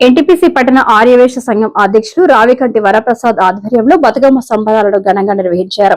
NTPC పట్టణ ఆర్యవేశ సంఘం అధ్యక్షులు రావికంటి వరప్రసాద్ ఆధ్వర్యంలో బతుకమ్మ సంబరాలను ఘనంగా నిర్వహించారు.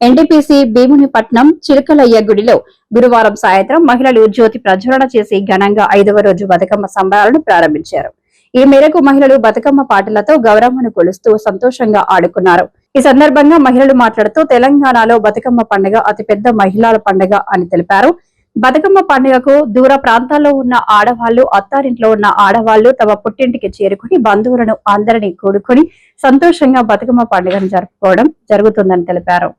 ఎన్టీపీసీ భీమునిపట్నం చిలకలయ్య గుడిలో గురువారం సాయంత్రం మహిళలు జ్యోతి ప్రజ్వలన చేసి ఘనంగా 5వ రోజు బతుకమ్మ సంబరాలను ప్రారంభించారు. ఈ మేరకు మహిళలు బతుకమ్మ పాటలతో గౌరమ్మను కొలుస్తూ సంతోషంగా ఆడుకున్నారు. ఈ సందర్భంగా మహిళలు మాట్లాడుతూ తెలంగాణలో బతుకమ్మ పండుగ అతిపెద్ద మహిళల పండుగ అని తెలిపారు. బతుకమ్మ పండుగకు దూర ప్రాంతాల్లో ఉన్న ఆడవాళ్లు, అత్తారింట్లో ఉన్న ఆడవాళ్లు తమ పుట్టింటికి చేరుకుని బంధువులను అందరినీ కూడుకుని సంతోషంగా బతుకమ్మ పండుగను జరుపుకోవడం జరుగుతుందని తెలిపారు.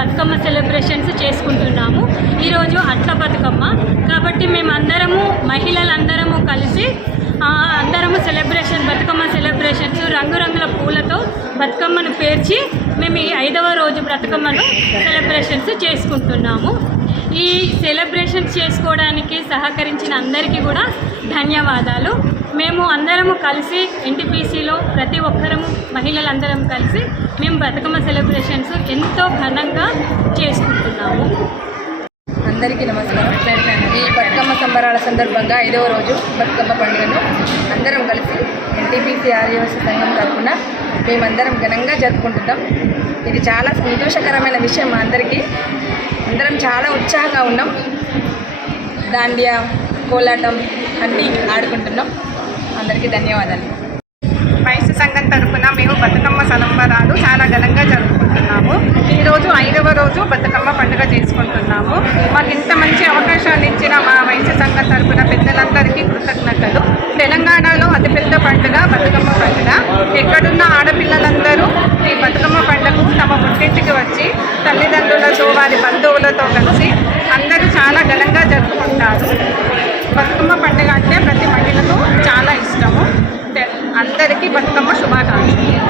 బతుకమ్మ సెలబ్రేషన్స్ చేసుకుంటున్నాము. ఈరోజు అట్ల బతుకమ్మ కాబట్టి మేమందరము మహిళలందరము కలిసి అందరము బతుకమ్మ సెలబ్రేషన్స్ రంగురంగుల పూలతో బతుకమ్మను పేర్చి మేము ఈ 5వ రోజు బతుకమ్మను సెలబ్రేషన్స్ చేసుకుంటున్నాము. ఈ సెలబ్రేషన్స్ చేసుకోవడానికి సహకరించిన అందరికీ కూడా ధన్యవాదాలు. మేము అందరము కలిసి ఎన్టీపీసీలో ప్రతి ఒక్కరము మహిళలందరం కలిసి మేము బతుకమ్మ సెలబ్రేషన్స్ ఎంతో ఘనంగా చేసుకుంటున్నాము. అందరికీ నమస్కారం. ఈ బతుకమ్మ సంబరాల సందర్భంగా 5వ రోజు బతుకమ్మ పండుగను అందరం కలిసి ఎన్టీపీసీ ఆర్యవైశ్య సంఘం తరఫున మేమందరం ఘనంగా జరుపుకుంటున్నాం. ఇది చాలా సంతోషకరమైన విషయం. మా అందరం చాలా ఉత్సాహంగా ఉన్నాం. దాండియా, కోలాటం అన్నీ ఆడుకుంటున్నాం. అందరికీ ధన్యవాదాలు. వైశ్య సంఘం తరఫున మేము బతుకమ్మ సంబరాలు చాలా ఘనంగా జరుపుకుంటున్నాము. ఈరోజు 5వ రోజు బతుకమ్మ పండుగ చేసుకుంటున్నాము. మాకు ఇంత మంచి అవకాశాన్ని ఇచ్చిన మా వైశ్య సంఘం తరఫున పెద్దలందరికీ కృతజ్ఞతలు. తెలంగాణలో అతిపెద్ద పండుగ బతుకమ్మ పండుగ. ఎక్కడున్న ఆడపిల్లలందరూ ఈ బతుకమ్మ పండుగకు తమ పుట్టింటికి వచ్చి తల్లిదండ్రులతో వారి బంధువులతో కలిసి అందరూ చాలా ఘనంగా జరుపుకుంటారు. బతుకమ్మ పండుగ అంటే ప్రతి మహిళకు చాలా ఇష్టము. అందరికీ బతుకమ్మ శుభాకాంక్షలు.